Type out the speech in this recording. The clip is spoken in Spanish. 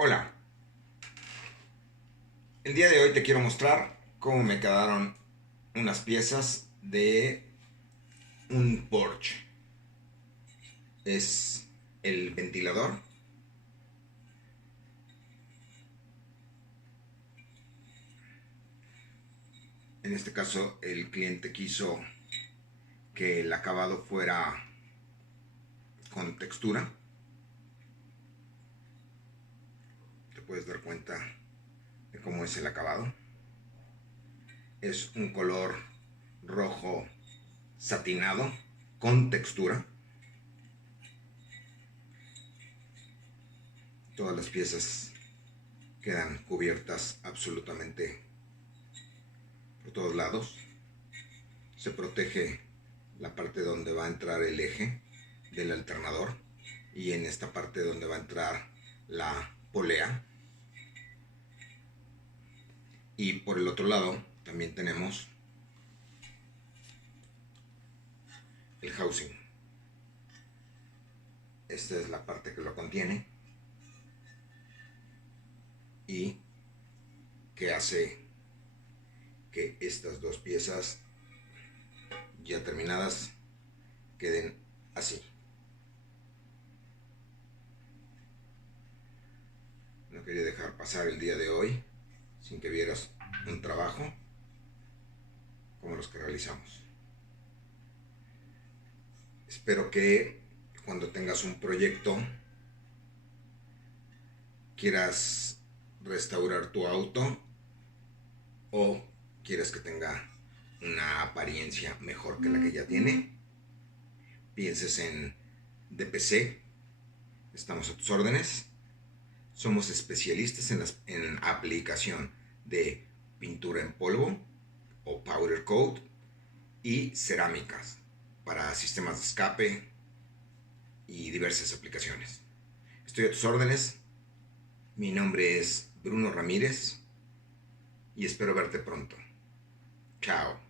Hola, el día de hoy te quiero mostrar cómo me quedaron unas piezas de un Porsche. Es el ventilador. En este caso el cliente quiso que el acabado fuera con textura. Te puedes dar cuenta de cómo es el acabado. Es un color rojo satinado con textura. Todas las piezas quedan cubiertas absolutamente por todos lados. Se protege la parte donde va a entrar el eje del alternador y en esta parte donde va a entrar la polea. Y por el otro lado también tenemos el housing. Esta es la parte que lo contiene y que hace que estas dos piezas ya terminadas queden así. No quería dejar pasar el día de hoy sin que vieras un trabajo como los que realizamos. Espero que cuando tengas un proyecto quieras restaurar tu auto o quieres que tenga una apariencia mejor que la que ya tiene, pienses en DPC. Estamos a tus órdenes. Somos especialistas en aplicación de pintura en polvo o powder coat y cerámicas para sistemas de escape y diversas aplicaciones. Estoy a tus órdenes. Mi nombre es Bruno Ramírez y espero verte pronto. Chao.